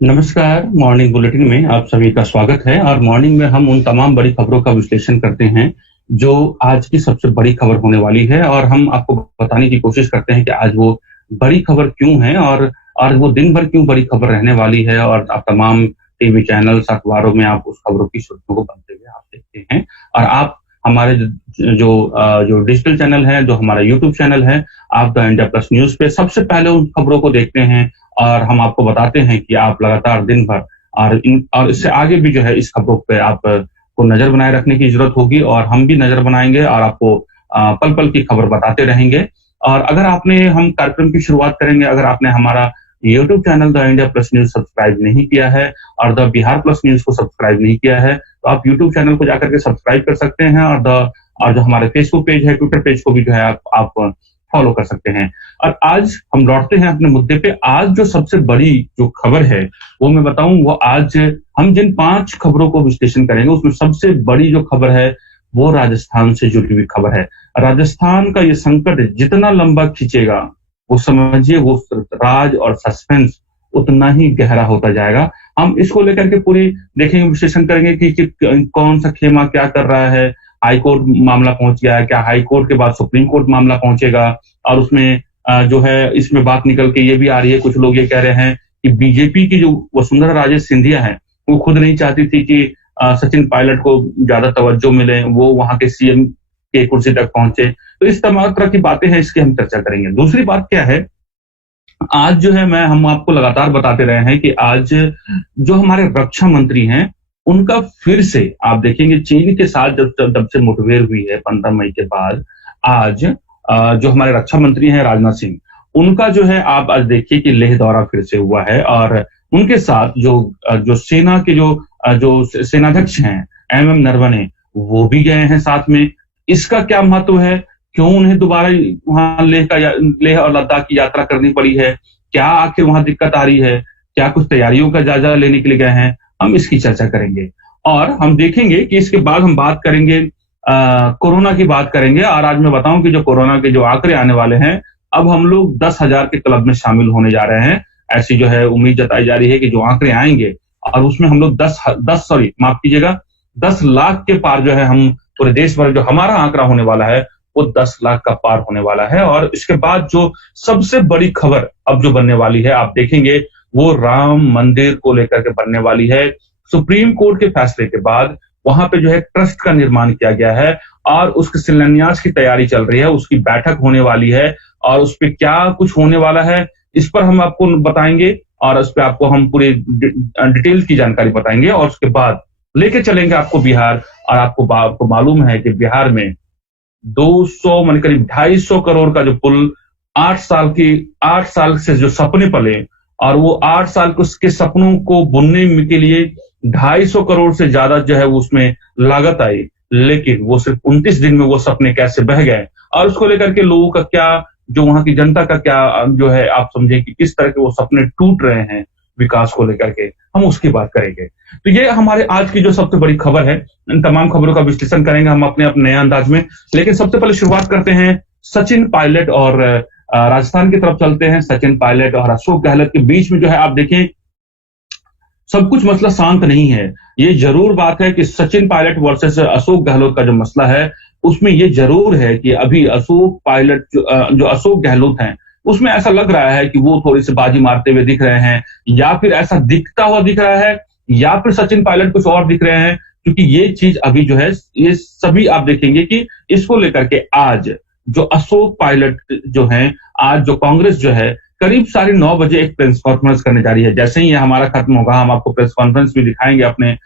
नमस्कार। Morning bulletin में आप सभी का स्वागत है और मॉर्निंग में हम उन तमाम बड़ी खबरों का विश्लेषण करते हैं, जो आज की सबसे बड़ी खबर होने वाली है और हम आपको बताने की कोशिश करते हैं कि आज वो बड़ी खबर क्यों है और वो दिन भर क्यों बड़ी खबर रहने वाली है और आप तमाम टीवी चैनल्स, अखबारों में आप उस खबरों की सुर्खियों को बनते हुए आप देखते हैं और आप हमारे जो डिजिटल चैनल है, जो हमारा यूट्यूब चैनल है, आप द इंडिया प्लस न्यूज़ पे सबसे पहले उन खबरों को देखते हैं और हम आपको बताते हैं कि आप लगातार दिन भर और इससे आगे भी जो है इस खबरों पे आप को नज़र बनाए रखने की ज़रूरत होगी और हम भी नज़र बनाएँगे और आपको पल-पल की खबर बताते रहेंगे। और अगर आपने हम कार्यक्रम की शुरुआत करेंगे, अगर आपने हमारा YouTube channel the India plus news subscribe नहीं किया है और द बिहार प्लस न्यूज़ को सब्सक्राइब नहीं किया है, तो आप यूट्यूब चैनल को जाकर के सब्सक्राइब कर सकते हैं और जो हमारे फेसबुक पेज है, ट्विटर पेज को भी जो है आप फॉलो कर सकते हैं। और आज हम लौटते हैं अपने मुद्दे पे। आज जो सबसे बड़ी जो खबर है, वो मैं बताऊँ, वो आज हम जिन 5 खबरों को विश्लेषण करेंगे, उसमें सबसे बड़ी जो खबर है, वो राजस्थान से जुड़ी हुई खबर है। राजस्थान का ये संकट जितना लंबा खींचेगा, वो समझिए वो राज और सस्पेंस उतना ही गहरा होता जाएगा। हम इसको लेकर के पूरी देखेंगे, विश्लेषण करेंगे कि कौन सा खेमा क्या कर रहा है। हाई कोर्ट मामला पहुंच गया है, क्या हाई कोर्ट के बाद सुप्रीम कोर्ट मामला पहुंचेगा? और उसमें जो है इसमें बात निकल के ये भी आ रही है, कुछ लोग ये कह रहे हैं कि बीजेपी की जो वसुंधरा राजे सिंधिया है, वो खुद नहीं चाहती थी कि सचिन पायलट को ज्यादा तवज्जो मिले, वो वहां के सीएम के कुर्सी तक पहुंचे। तो इस तमाम तरह की बातें हैं, इसकी हम चर्चा करेंगे। दूसरी बात क्या है, आज जो है हम आपको लगातार बताते रहे हैं कि आज जो हमारे रक्षा मंत्री हैं, उनका फिर से आप देखेंगे चीन के साथ जब से मुठभेड़ हुई है 15 मई के बाद, आज जो हमारे रक्षा मंत्री हैं राजनाथ सिंह, उनका जो है आप आज देखिए कि लेह दौरा फिर से हुआ है और उनके साथ जो सेना के जो सेनाध्यक्ष हैं एमएम नरवणे, वो भी गए हैं साथ में। इसका क्या महत्व है? क्यों उन्हें दोबारा वहां लेह और लद्दाख की यात्रा करनी पड़ी है? क्या आखिर वहां दिक्कत आ रही है? क्या कुछ तैयारियों का जायजा लेने के लिए गए हैं? हम इसकी चर्चा करेंगे और हम देखेंगे कि इसके बाद हम बात करेंगे कोरोना की बात करेंगे। और आज मैं बताऊं कि जो कोरोना के जो आंकड़े आने वाले हैं, अब हम लोग 10,000 के क्लब में शामिल होने जा रहे हैं। ऐसी जो है उम्मीद जताई जा रही है कि जो आंकड़े आएंगे और उसमें हम लोग 10 लाख के पार जो है हम पूरे देश भर जो हमारा आंकड़ा होने वाला है, वो 10 लाख का पार होने वाला है। और इसके बाद जो सबसे बड़ी खबर अब जो बनने वाली है, आप देखेंगे वो राम मंदिर को लेकर के बनने वाली है। सुप्रीम कोर्ट के फैसले के बाद वहां पे जो है ट्रस्ट का निर्माण किया गया है और उसके शिलान्यास की तैयारी चल रही है, उसकी बैठक होने वाली है और उस पे क्या कुछ होने वाला है, इस पर हम आपको बताएंगे और उस पे आपको हम पूरी डिटेल की जानकारी बताएंगे। और उसके बाद लेके चलेंगे आपको बिहार, और आपको मालूम है कि बिहार में 200 मान करीब 250 करोड़ का जो पुल 8 साल से जो सपने पले और वो 8 साल के उसके सपनों को बुनने के लिए 250 करोड़ से ज्यादा जो है उसमें लागत आई, लेकिन वो सिर्फ 29 दिन में वो सपने कैसे बह गए और उसको लेकर के लोगों का क्या, जो वहां की जनता का क्या जो है, आप समझे कि किस तरह के वो सपने टूट रहे हैं विकास को लेकर के, हम उसकी बात करेंगे। तो ये हमारे आज की जो सबसे बड़ी खबर है, इन तमाम खबरों का विश्लेषण करेंगे हम अपने नए अंदाज में। लेकिन सबसे पहले शुरुआत करते हैं सचिन पायलट और राजस्थान की तरफ चलते हैं। सचिन पायलट और अशोक गहलोत के बीच में जो है आप देखें, सब कुछ मसला शांत नहीं है। ये जरूर बात है कि सचिन पायलट वर्सेस अशोक गहलोत का जो मसला है, उसमें ये जरूर है कि अभी अशोक पायलट जो अशोक गहलोत हैं, उसमें ऐसा लग रहा है कि वो थोड़ी सी बाजी मारते हुए दिख रहे हैं, या फिर ऐसा दिखता हुआ दिख रहा है, या फिर सचिन पायलट कुछ और दिख रहे हैं। क्योंकि ये चीज अभी जो है, ये सभी आप देखेंगे कि इसको लेकर के आज जो अशोक पायलट जो हैं, आज जो कांग्रेस जो है करीब 9:30 बजे एक प्रेस कॉन्फ्रेंस करने जा रही है। जैसे ही ये हमारा खत्म होगा, हम आपको प्रेस कॉन्फ्रेंस भी दिखाएंगे अपने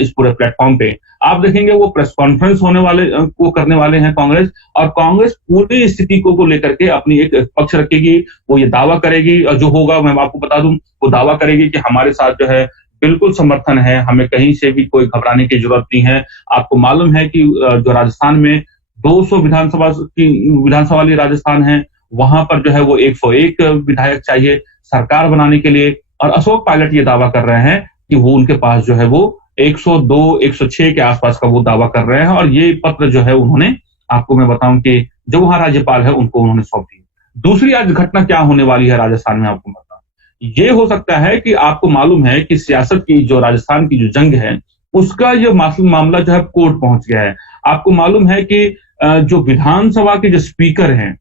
इस पूरे प्लेटफॉर्म पे। आप देखेंगे वो प्रेस कॉन्फ्रेंस वो करने वाले हैं कांग्रेस, और कांग्रेस पूरी स्थिति को लेकर के अपनी एक पक्ष रखेगी। वो ये दावा करेगी, और जो होगा मैं आपको बता दूं, वो दावा करेगी कि हमारे साथ जो है बिल्कुल समर्थन है, हमें कहीं से भी कोई घबराने की जरूरत नहीं है। आपको मालूम है कि जो राजस्थान में 200 विधानसभा वाली राजस्थान है, वहां पर जो है वो 101 विधायक चाहिए सरकार बनाने के लिए। और अशोक पायलट ये दावा कर रहे हैं कि वो उनके पास जो है वो 102, 106 के आसपास का वो दावा कर रहे हैं। और ये पत्र जो है उन्होंने, आपको मैं बताऊं कि जो वहां राज्यपाल है उनको उन्होंने सौंप दी। दूसरी आज घटना क्या होने वाली है राजस्थान में, आपको बताऊं, ये हो सकता है कि आपको मालूम है कि सियासत की जो राजस्थान की जो जंग है, उसका ये मामला जो है कोर्ट पहुंच गया है। आपको मालूम है कि जो विधानसभा के जो स्पीकर हैं,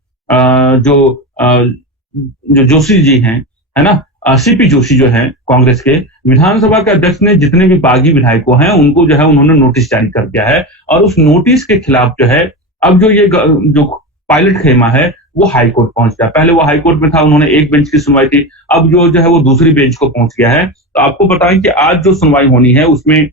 जो जोशी जी हैं, है ना, सीपी जोशी जो है कांग्रेस के विधानसभा के अध्यक्ष ने जितने भी बागी विधायकों हैं उनको जो है उन्होंने नोटिस जारी कर दिया है, और उस नोटिस के खिलाफ जो है अब जो पायलट खेमा है वो हाई कोर्ट पहुंच गया। पहले वो हाई कोर्ट में था, उन्होंने एक बेंच की सुनवाई थी, अब जो है वो दूसरी बेंच को पहुंच गया है। तो आपको बताएं कि आज जो सुनवाई होनी है उसमें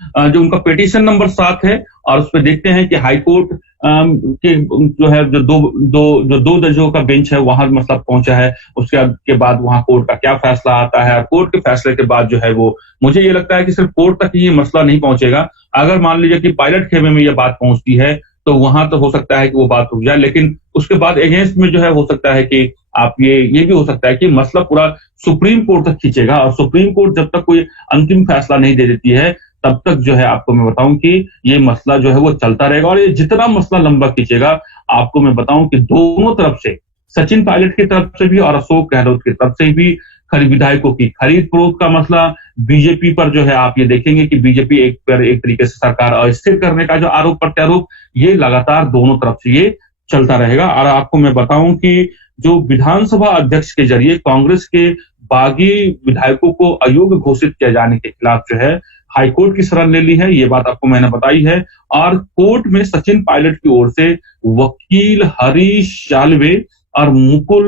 जो उनका पिटीशन नंबर 7 है, और उस पर देखते हैं कि हाई कोर्ट के जो है जो दो जजों का बेंच है वहां मसला पहुंचा है। उसके बाद वहां कोर्ट का क्या फैसला आता है, और कोर्ट के फैसले के बाद जो है वो मुझे ये लगता है कि सिर्फ कोर्ट तक ही ये मसला नहीं पहुंचेगा। अगर मान लीजिए कि पायलट खेमे में ये बात पहुंचती है तो वहां तो हो सकता है कि वो बात रुक जाए, लेकिन उसके बाद अगेंस्ट में जो है हो सकता है कि आप ये भी हो सकता है कि मसला पूरा सुप्रीम कोर्ट तक खींचेगा, और सुप्रीम कोर्ट जब तक कोई अंतिम फैसला नहीं दे देती है तब तक जो है आपको मैं बताऊं कि ये मसला जो है वो चलता रहेगा। और ये जितना मसला लंबा खींचेगा, आपको मैं बताऊं कि दोनों तरफ से, सचिन पायलट की तरफ से भी और अशोक गहलोत की तरफ से भी, विधायकों की खरीद फरोख्त का मसला, बीजेपी पर जो है आप ये देखेंगे कि बीजेपी एक तरीके से सरकार अस्थिर करने का जो आरोप प्रत्यारोप, ये लगातार दोनों तरफ से ये चलता रहेगा। और आपको मैं बताऊं कि जो विधानसभा अध्यक्ष के जरिए कांग्रेस के बागी विधायकों को अयोग्य घोषित किए जाने के खिलाफ जो है हाईकोर्ट की शरण ले ली है, ये बात आपको मैंने बताई है। और कोर्ट में सचिन पायलट की ओर से वकील हरीश साल्वे और मुकुल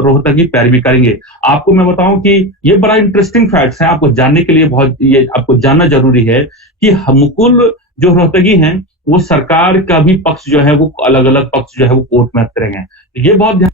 रोहतगी पैरवी करेंगे। आपको मैं बताऊं कि ये बड़ा इंटरेस्टिंग फैक्ट्स है, आपको जानने के लिए ये आपको जानना जरूरी है कि मुकुल जो रोहतगी हैं वो सरकार का भी पक्ष जो है वो अलग अलग पक्ष जो है वो कोर्ट में रखते रहे हैं। ये बहुत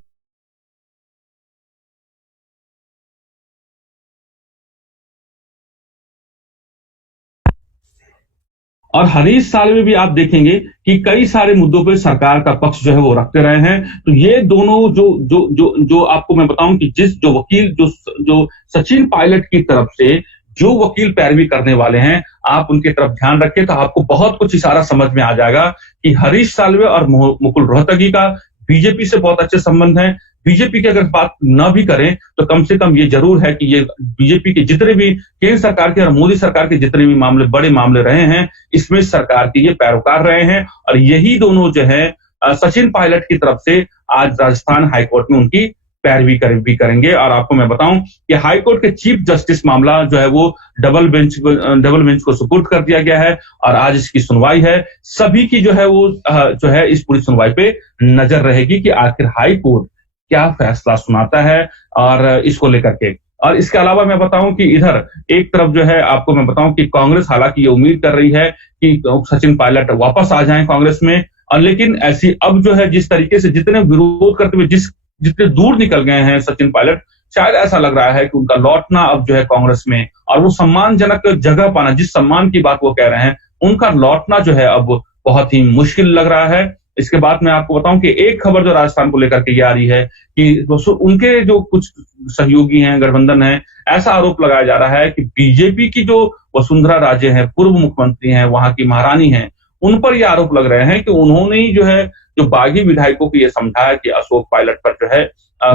और हरीश साल्वे भी आप देखेंगे कि कई सारे मुद्दों पे सरकार का पक्ष जो है वो रखते रहे हैं। तो ये दोनों जो आपको मैं बताऊं कि जो वकील जो सचिन पायलट की तरफ से जो वकील पैरवी करने वाले हैं, आप उनकी तरफ ध्यान रखें तो आपको बहुत कुछ इशारा समझ में आ जाएगा कि हरीश साल्वे और मुकुल रोहतगी का बीजेपी से बहुत अच्छे संबंध है। बीजेपी की अगर बात न भी करें तो कम से कम ये जरूर है कि ये बीजेपी के जितने भी केंद्र सरकार के और मोदी सरकार के जितने भी मामले, बड़े मामले रहे हैं, इसमें सरकार के ये पैरोकार रहे हैं। और यही दोनों जो है सचिन पायलट की तरफ से आज राजस्थान हाईकोर्ट में उनकी पैरवी भी करेंगे। और आपको मैं बताऊं कि हाईकोर्ट के चीफ जस्टिस मामला जो है वो डबल बेंच को सुपुर्द कर दिया गया है, और आज इसकी सुनवाई है। सभी की जो है वो जो है इस पूरी सुनवाई पे नजर रहेगी कि आखिर हाई कोर्ट क्या फैसला सुनाता है और इसको लेकर के। और इसके अलावा मैं बताऊं कि इधर एक तरफ जो है आपको मैं बताऊं कि कांग्रेस हालांकि ये उम्मीद कर रही है कि सचिन पायलट वापस आ जाएं कांग्रेस में, और लेकिन ऐसी अब जो है जिस तरीके से जितने विरोध करते हुए जितने दूर निकल गए हैं सचिन पायलट, शायद ऐसा लग रहा है कि उनका लौटना अब जो है कांग्रेस में, और वो सम्मानजनक जगह पाना, जिस सम्मान की बात वो कह रहे हैं, उनका लौटना जो है अब बहुत ही मुश्किल लग रहा है। इसके बाद मैं आपको बताऊं कि एक खबर जो राजस्थान को लेकर के ये आ रही है कि उनके जो कुछ सहयोगी हैं, गठबंधन है, ऐसा आरोप लगाया जा रहा है कि बीजेपी की जो वसुंधरा राजे हैं, पूर्व मुख्यमंत्री हैं, वहां की महारानी हैं, उन पर ये आरोप लग रहे हैं कि उन्होंने ही जो है जो बागी विधायकों को ये समझाया कि अशोक पायलट पर जो है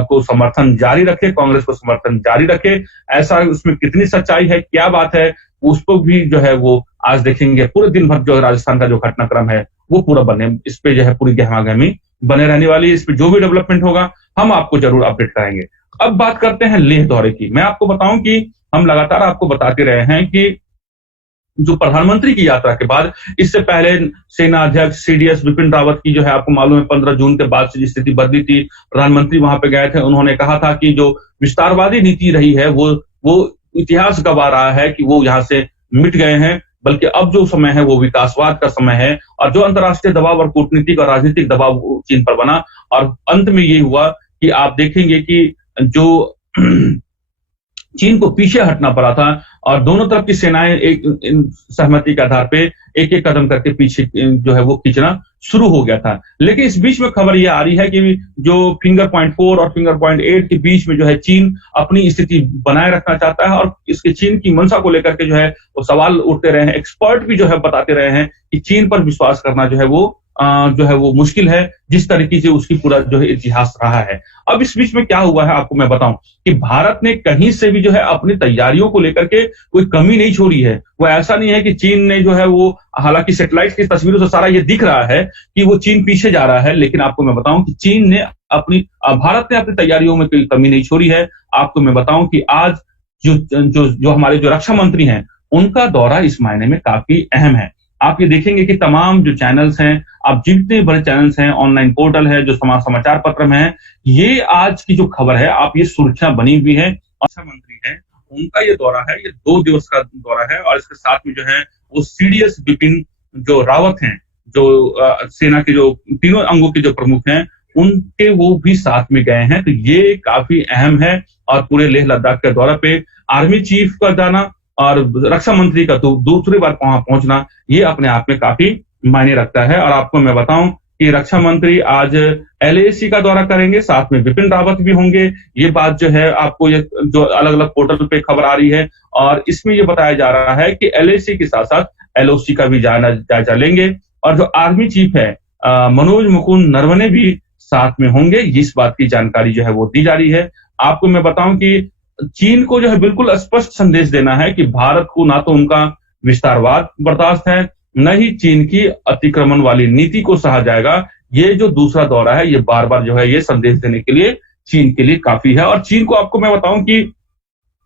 को समर्थन जारी रखे, कांग्रेस को समर्थन जारी रखे। ऐसा उसमें कितनी सच्चाई है, क्या बात है, उस पर भी जो है वो आज देखेंगे। पूरे दिन भर जो राजस्थान का जो घटनाक्रम है वो पूरा बने, इस पे जो है पूरी गहमागहमी बने रहने वाली है। इस पे जो भी डेवलपमेंट होगा हम आपको जरूर अपडेट कराएंगे। अब बात करते हैं लेह दौरे की। मैं आपको बताऊं कि हम लगातार आपको बताते रहे हैं कि जो प्रधानमंत्री की यात्रा के बाद, इससे पहले सेना अध्यक्ष सीडीएस बिपिन रावत की जो है आपको मालूम है 15 जून के बाद से स्थिति बदली थी। प्रधानमंत्री वहां पे गए थे, उन्होंने कहा था कि जो विस्तारवादी नीति रही है वो इतिहास गवा रहा है कि वो यहाँ से मिट गए हैं, बल्कि अब जो समय है वो विकासवाद का समय है। और जो अंतर्राष्ट्रीय दबाव और कूटनीतिक और राजनीतिक दबाव चीन पर बना, और अंत में ये हुआ कि आप देखेंगे कि जो चीन को पीछे हटना पड़ा था, और दोनों तरफ की सेनाएं एक सहमति के आधार पे एक एक कदम करके पीछे जो है वो खींचना शुरू हो गया था। लेकिन इस बीच में खबर यह आ रही है कि जो फिंगर पॉइंट 4 और फिंगर पॉइंट 8 के बीच में जो है चीन अपनी स्थिति बनाए रखना चाहता है, और इसके चीन की मंशा को लेकर के जो है वो सवाल उठते रहे हैं। एक्सपर्ट भी जो है बताते रहे हैं कि चीन पर विश्वास करना जो है वो जो है वो मुश्किल है, जिस तरीके से उसकी पूरा जो है इतिहास रहा है। अब इस बीच में क्या हुआ है आपको मैं बताऊं कि भारत ने कहीं से भी जो है अपनी तैयारियों को लेकर के कोई कमी नहीं छोड़ी है। वो ऐसा नहीं है कि चीन ने जो है वो, हालांकि सैटेलाइट की तस्वीरों से सारा ये दिख रहा है कि वो चीन पीछे जा रहा है, लेकिन आपको मैं बताऊं कि चीन ने भारत ने अपनी तैयारियों में कोई कमी नहीं छोड़ी है। आपको मैं बताऊं कि आज जो हमारे जो रक्षा मंत्री हैं, उनका दौरा इस मायने में काफी अहम है। आप ये देखेंगे कि तमाम जो चैनल्स हैं, आप जितने बड़े चैनल्स हैं, ऑनलाइन पोर्टल है, जो समाचार पत्र में है, ये आज की जो खबर है, आप ये सुर्खियां बनी हुई है। रक्षा मंत्री है, उनका ये दौरा है, ये 2 दिवस का दौरा है और इसके साथ में जो है वो सीडीएस बिपिन जो रावत हैं, जो सेना के जो तीनों अंगों के जो प्रमुख हैं, उनके वो भी साथ में गए हैं। तो ये काफी अहम है और पूरे लेह लद्दाख के दौरे पे आर्मी चीफ का जाना और रक्षा मंत्री का दूसरी बार वहां पहुंचना, ये अपने आप में काफी मायने रखता है। और आपको मैं बताऊं कि रक्षा मंत्री आज एलएसी का दौरा करेंगे, साथ में बिपिन रावत भी होंगे। ये बात जो है आपको ये जो अलग अलग पोर्टल पे खबर आ रही है और इसमें ये बताया जा रहा है कि एलएसी के साथ साथ एलओसी का भी जायजा लेंगे और जो आर्मी चीफ है मनोज मुकुंद नरवणे भी साथ में होंगे। इस बात की जानकारी जो है वो दी जा रही है। आपको मैं बताऊं कि चीन को जो है बिल्कुल स्पष्ट संदेश देना है कि भारत को ना तो उनका विस्तारवाद बर्दाश्त है, न ही चीन की अतिक्रमण वाली नीति को सहा जाएगा। ये जो दूसरा दौरा है, ये बार बार जो है ये संदेश देने के लिए चीन के लिए काफी है। और चीन को आपको मैं बताऊं कि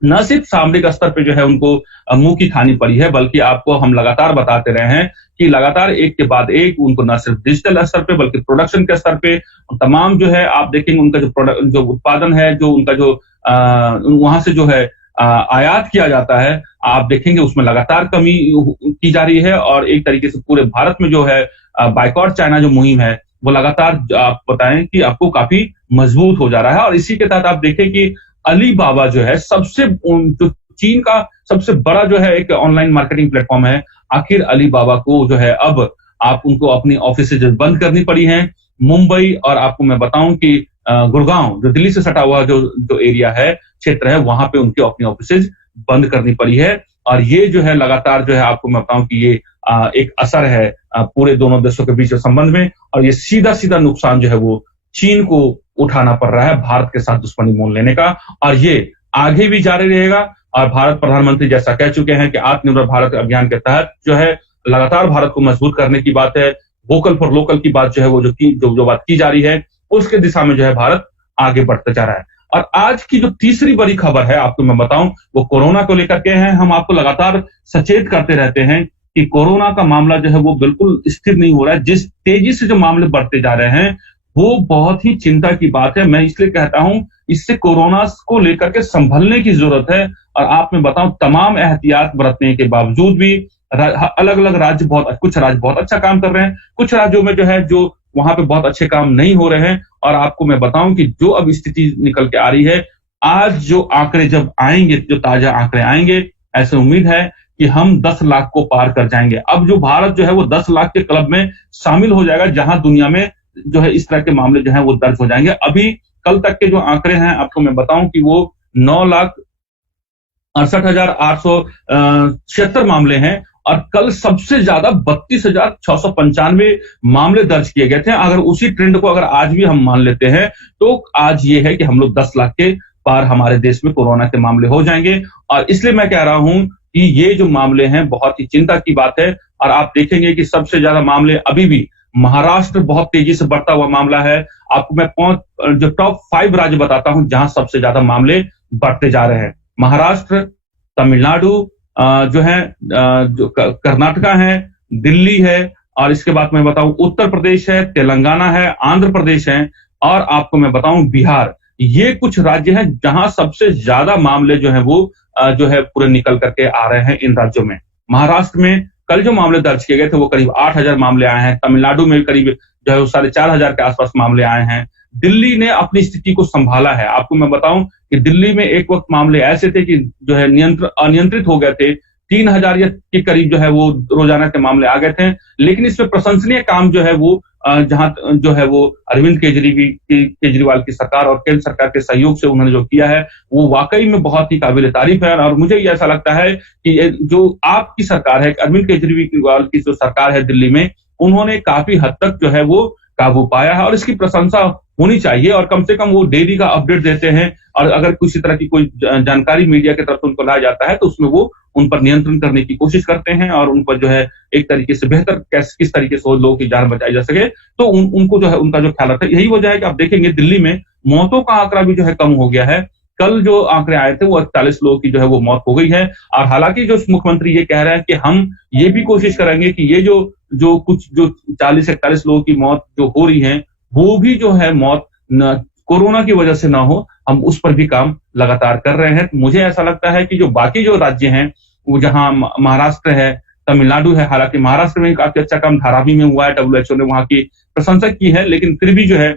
न सिर्फ सामरिक स्तर पे जो है उनको मुंह की खानी पड़ी है, बल्कि आपको हम लगातार बताते रहे हैं कि लगातार एक के बाद एक उनको न सिर्फ डिजिटल स्तर पे बल्कि प्रोडक्शन के स्तर पे तमाम जो है आप देखेंगे उनका जो उत्पादन है, जो उनका जो वहां से जो है आयात किया जाता है, आप देखेंगे उसमें लगातार कमी की जा रही है। और एक तरीके से पूरे भारत में जो है बाइकॉट चाइना जो मुहिम है वो लगातार आप बताएं कि आपको काफी मजबूत हो जा रहा है। और इसी के तहत आप देखें कि अलीबाबा जो है सबसे जो चीन का सबसे बड़ा जो है एक ऑनलाइन मार्केटिंग प्लेटफॉर्म है, आखिर अलीबाबा को जो है अब आप उनको अपनी ऑफिस बंद करनी पड़ी है। मुंबई और आपको मैं बताऊं कि गुड़गांव जो दिल्ली से सटा हुआ जो एरिया है, क्षेत्र है, वहां पे उनकी अपनी ऑफिस बंद करनी पड़ी है। और ये जो है लगातार जो है आपको मैं बताऊं कि ये एक असर है पूरे दोनों देशों के बीच के संबंध में। और ये सीधा सीधा नुकसान जो है वो चीन को उठाना पड़ रहा है भारत के साथ दुश्मनी मोल लेने का, और ये आगे भी जारी रहेगा। और भारत प्रधानमंत्री जैसा कह चुके हैं कि आत्मनिर्भर भारत अभियान के तहत जो है लगातार भारत को मजबूत करने की बात है, वोकल फॉर लोकल की बात जो है वो जो बात की जा रही है, उसके दिशा में जो है भारत आगे बढ़ता जा रहा है। और आज की जो तीसरी बड़ी खबर है आपको मैं बताऊं, वो कोरोना को लेकर के है। हम आपको लगातार सचेत करते रहते हैं कि कोरोना का मामला जो है वो बिल्कुल स्थिर नहीं हो रहा है। जिस तेजी से जो मामले बढ़ते जा रहे हैं वो बहुत ही चिंता की बात है। मैं इसलिए कहता हूं इससे कोरोना को लेकर के संभलने की जरूरत है। और आप मैं बताऊं तमाम एहतियात बरतने के बावजूद भी अलग अलग राज्य कुछ राज्य बहुत अच्छा काम कर रहे हैं, कुछ राज्यों में जो है जो वहां पे बहुत अच्छे काम नहीं हो रहे हैं। और आपको मैं बताऊं कि जो अब स्थिति निकल के आ रही है, आज जो आंकड़े जब आएंगे, जो ताजा आंकड़े आएंगे, ऐसे उम्मीद है कि हम 10 लाख को पार कर जाएंगे। अब जो भारत जो है वो 10 लाख के क्लब में शामिल हो जाएगा, जहां दुनिया में जो है इस तरह के मामले जो है वो दर्ज हो जाएंगे। अभी कल तक के जो आंकड़े हैं आपको मैं बताऊं कि वो 9,68,876 मामले हैं। और कल सबसे ज्यादा 32,695 मामले दर्ज किए गए थे। अगर उसी ट्रेंड को अगर आज भी हम मान लेते हैं तो आज ये है कि हम लोग 10 लाख के पार हमारे देश में कोरोना के मामले हो जाएंगे। और इसलिए मैं कह रहा हूं कि ये जो मामले हैं बहुत ही चिंता की बात है। और आप देखेंगे कि सबसे ज्यादा मामले अभी भी महाराष्ट्र बहुत तेजी से बढ़ता हुआ मामला है। आपको मैं जो टॉप 5 राज्य बताता हूं जहां सबसे ज्यादा मामले बढ़ते जा रहे हैं। महाराष्ट्र, तमिलनाडु जो है, जो कर्नाटका है, दिल्ली है, और इसके बाद मैं बताऊं उत्तर प्रदेश है, तेलंगाना है, आंध्र प्रदेश है, और आपको मैं बताऊं बिहार। ये कुछ राज्य हैं जहां सबसे ज्यादा मामले जो है वो जो है पूरे निकल करके आ रहे हैं इन राज्यों में। महाराष्ट्र में कल जो मामले दर्ज किए गए थे वो करीब 8,000 मामले आए हैं। तमिलनाडु में करीब जो है 4,500 के आसपास मामले आए हैं। दिल्ली ने अपनी स्थिति को संभाला है। आपको मैं बताऊं कि दिल्ली में एक वक्त मामले ऐसे थे कि जो है अनियंत्रित हो गए थे। 3,000 के करीब जो है वो रोजाना के मामले आ गए थे। लेकिन इसमें प्रशंसनीय काम जो है वो जहां जो है वो अरविंद केजरीवाल की सरकार और केंद्र सरकार के सहयोग से उन्होंने जो किया है वो वाकई में बहुत ही काबिल तारीफ है। और मुझे ये ऐसा लगता है कि जो आपकी सरकार है, अरविंद केजरीवाल की जो सरकार है दिल्ली में, उन्होंने काफी हद तक जो है वो काबू पाया है और इसकी प्रशंसा होनी चाहिए और कम से कम वो डेली का अपडेट देते हैं और अगर किसी तरह की कोई जानकारी मीडिया की तरफ से उनको लाया जाता है तो उसमें वो उन पर नियंत्रण करने की कोशिश करते हैं और उन पर जो है एक तरीके से बेहतर किस तरीके से लोगों की जान बचाई जा सके तो उनको जो है उनका जो ख्याल रखता है। यही वजह है कि आप देखेंगे दिल्ली में मौतों का आंकड़ा भी जो है कम हो गया है। कल जो आंकड़े आए थे वो 41 लोगों की जो है वो मौत हो गई है और हालांकि जो मुख्यमंत्री ये कह रहे हैं कि हम ये भी कोशिश करेंगे कि ये जो कुछ जो 40-41 लोगों की मौत जो हो रही है वो भी जो है मौत कोरोना की वजह से ना हो, हम उस पर भी काम लगातार कर रहे हैं। मुझे ऐसा लगता है कि जो बाकी जो राज्य हैं वो जहां महाराष्ट्र है, तमिलनाडु है, हालांकि महाराष्ट्र में काफी अच्छा काम धारावी में हुआ है, डब्ल्यूएचओ ने वहां की प्रशंसा की है, लेकिन फिर भी जो है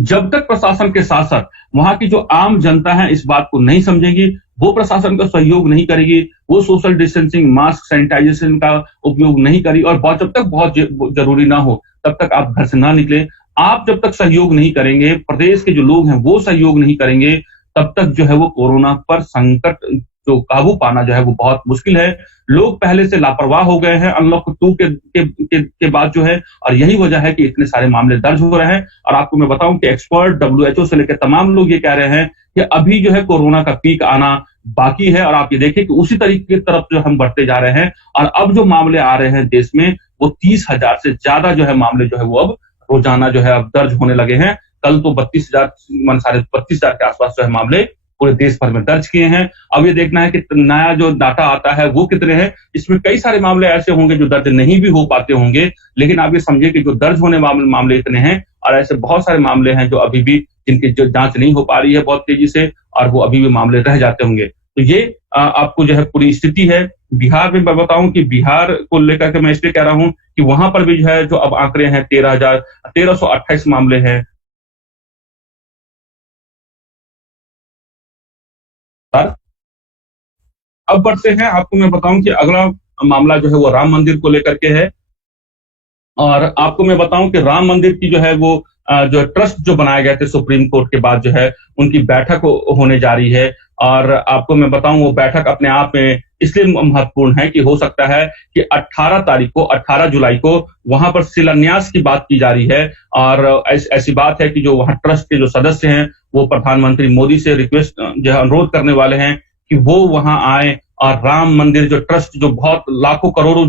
जब तक प्रशासन के साथ साथ वहां की जो आम जनता है इस बात को नहीं समझेगी, वो प्रशासन का सहयोग नहीं करेगी, वो सोशल डिस्टेंसिंग, मास्क, सैनिटाइजेशन का उपयोग नहीं करेगी और जब तक बहुत जरूरी ना हो तब तक आप घर से ना निकले। आप जब तक सहयोग नहीं करेंगे, प्रदेश के जो लोग हैं वो सहयोग नहीं करेंगे, तब तक जो है वो कोरोना पर संकट जो काबू पाना जो है वो बहुत मुश्किल है। लोग पहले से लापरवाह हो गए हैं अनलॉक 2 के बाद जो है और यही वजह है कि इतने सारे मामले दर्ज हो रहे हैं और आपको मैं बताऊं कि एक्सपर्ट डब्ल्यूएचओ से लेकर तमाम लोग ये कह रहे हैं कि अभी जो है कोरोना का पीक आना बाकी है और आप ये देखिए कि उसी तरीके की तरफ जो हम बढ़ते जा रहे हैं और अब जो मामले आ रहे हैं देश में वो 30,000 से ज्यादा जो है मामले जो है वो अब रोजाना जो है अब दर्ज होने लगे हैं। कल तो 32,000 के आसपास जो है मामले पूरे देश भर में दर्ज किए हैं। अब ये देखना है कि नया जो डाटा आता है वो कितने हैं। इसमें कई सारे मामले ऐसे होंगे जो दर्ज नहीं भी हो पाते होंगे, लेकिन आप ये समझिए कि जो दर्ज होने मामले इतने हैं और ऐसे बहुत सारे मामले हैं जो अभी भी जिनकी जो जांच नहीं हो पा रही है बहुत तेजी से और वो अभी भी मामले रह जाते होंगे। तो ये आपको जो है पूरी स्थिति है। बिहार में मैं बताऊं कि बिहार को लेकर के मैं इसलिए कह रहा हूं कि वहां पर भी जो है जो अब आंकड़े हैं 13,128 मामले हैं। अब बढ़ते हैं, आपको मैं बताऊं कि अगला मामला जो है वो राम मंदिर को लेकर के है और आपको मैं बताऊं कि राम मंदिर की जो है वो जो ट्रस्ट जो बनाए गए थे सुप्रीम कोर्ट के बाद जो है उनकी बैठक होने जा रही है और आपको मैं बताऊं वो बैठक अपने आप में इसलिए महत्वपूर्ण है कि हो सकता है कि 18 जुलाई को वहां पर शिलान्यास की बात की जा रही है और ऐसी बात है कि जो वहां ट्रस्ट के जो सदस्य हैं वो प्रधानमंत्री मोदी से रिक्वेस्ट जो है अनुरोध करने वाले हैं कि वो वहां आए और राम मंदिर जो ट्रस्ट जो बहुत लाखों करोड़ों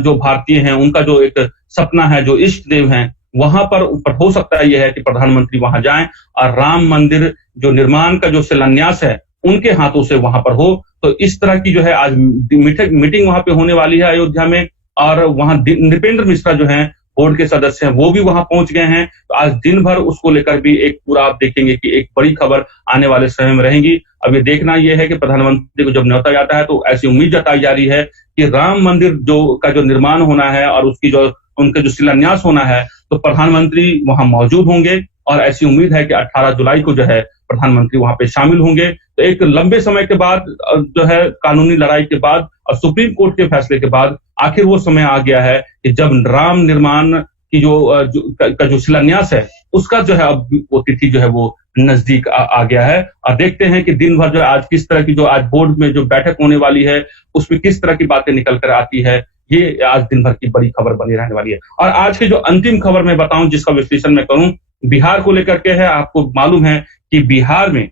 जो भारतीय हैं उनका जो एक सपना है, जो इष्ट देव हैं, वहां पर हो सकता है यह है कि प्रधानमंत्री वहां जाएं और राम मंदिर जो निर्माण का जो शिलान्यास है उनके हाथों से वहां पर हो। तो इस तरह की जो है आज मीटिंग वहां पे होने वाली है अयोध्या में और वहां नृपेंद्र मिश्रा जो हैं बोर्ड के सदस्य हैं वो भी वहां पहुंच गए हैं। तो आज दिन भर उसको लेकर भी एक पूरा आप देखेंगे कि एक बड़ी खबर आने वाले समय में रहेगी। अब ये देखना यह है कि प्रधानमंत्री को जब न्योता जाता है तो ऐसी उम्मीद जताई जा रही है कि राम मंदिर जो निर्माण होना है और उसकी उनका जो शिलान्यास होना है तो प्रधानमंत्री वहां मौजूद होंगे और ऐसी उम्मीद है कि 18 जुलाई को जो है प्रधानमंत्री वहां पे शामिल होंगे। तो एक लंबे समय के बाद जो है कानूनी लड़ाई के बाद और सुप्रीम कोर्ट के फैसले के बाद आखिर वो समय आ गया है कि जब राम निर्माण की जो शिलान्यास है उसका जो है अब वो तिथि जो है वो नजदीक आ गया है और देखते हैं कि दिन भर जो आज किस तरह की जो आज बोर्ड में जो बैठक होने वाली है उसमें किस तरह की बातें निकल कर आती है। ये आज दिन भर की बड़ी खबर बनी रहने वाली है। और आज की जो अंतिम खबर मैं बताऊं जिसका विश्लेषण मैं करूं बिहार को लेकर के है। आपको मालूम है कि बिहार में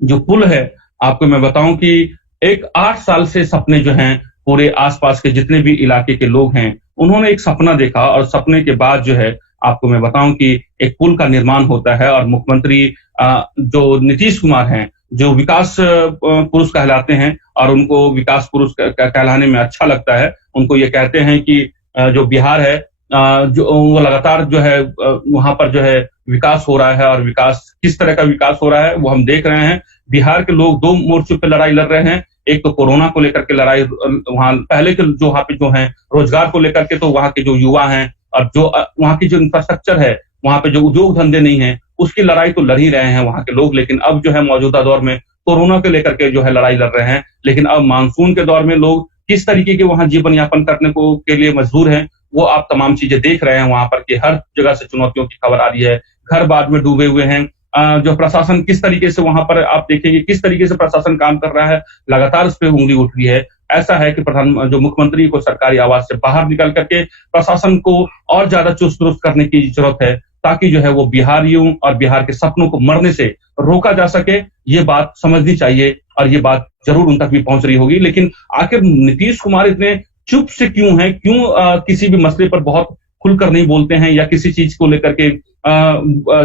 जो पुल है, आपको मैं बताऊं कि एक 8 साल से सपने जो हैं पूरे आसपास के जितने भी इलाके के लोग हैं उन्होंने एक सपना देखा और सपने के बाद जो है आपको मैं बताऊं कि एक पुल का निर्माण होता है और मुख्यमंत्री जो नीतीश कुमार हैं जो विकास पुरुष कहलाते हैं और उनको विकास पुरुष कहलाने में अच्छा लगता है। उनको ये कहते हैं कि जो बिहार है जो वो लगातार जो है वहां पर जो है विकास हो रहा है और विकास किस तरह का विकास हो रहा है वो हम देख रहे हैं। बिहार के लोग 2 मोर्चों पे लड़ाई लड़ रहे हैं। एक तो कोरोना को लेकर के लड़ाई, वहां पहले के जो वहां पे जो है रोजगार को लेकर के तो वहां के जो युवा हैं और जो वहां की जो इंफ्रास्ट्रक्चर है वहां पे जो उद्योग धंधे नहीं है उसकी लड़ाई तो लड़ ही रहे हैं वहां के लोग। लेकिन अब जो है मौजूदा दौर में कोरोना को लेकर के जो है लड़ाई लड़ रहे हैं। लेकिन अब मानसून के दौर में लोग किस तरीके के वहां जीवन यापन करने के लिए मजबूर हैं वो आप तमाम चीजें देख रहे हैं। वहां पर कि हर जगह से चुनौतियों की खबर आ रही है, घर बाढ़ में डूबे हुए हैं, जो प्रशासन किस तरीके से वहां पर आप देखेंगे किस तरीके से प्रशासन काम कर रहा है, लगातार उस पर उंगली उठ रही है। ऐसा है कि जो मुख्यमंत्री को सरकारी आवास से बाहर निकल करके प्रशासन को और ज्यादा चुस्त दुरुस्त करने की जरूरत है, ताकि जो है वो बिहारियों और बिहार के सपनों को मरने से रोका जा सके। ये बात समझनी चाहिए और ये बात जरूर उन तक भी पहुंच रही होगी। लेकिन आखिर नीतीश कुमार इतने चुप से क्यों हैं? क्यों किसी भी मसले पर बहुत खुलकर नहीं बोलते हैं, या किसी चीज को लेकर के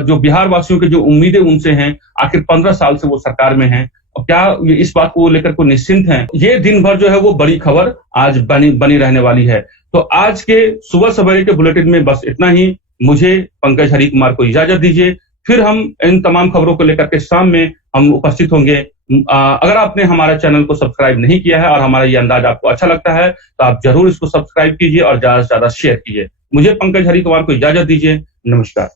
जो बिहार वासियों की जो उम्मीदें उनसे हैं, आखिर 15 साल से वो सरकार में हैं, और क्या ये इस बात को लेकर को निश्चिंत हैं? ये दिन भर जो है वो बड़ी खबर आज बनी रहने वाली है। तो आज के सुबह सवेरे के बुलेटिन में बस इतना ही। मुझे पंकज हरिकुमार को इजाजत दीजिए। फिर हम इन तमाम खबरों को लेकर के शाम में हम उपस्थित होंगे। अगर आपने हमारा चैनल को सब्सक्राइब नहीं किया है और हमारा ये अंदाज आपको अच्छा लगता है, तो आप जरूर इसको सब्सक्राइब कीजिए और ज्यादा से ज्यादा शेयर कीजिए। मुझे पंकज हरिकुमार को इजाजत दीजिए। नमस्कार।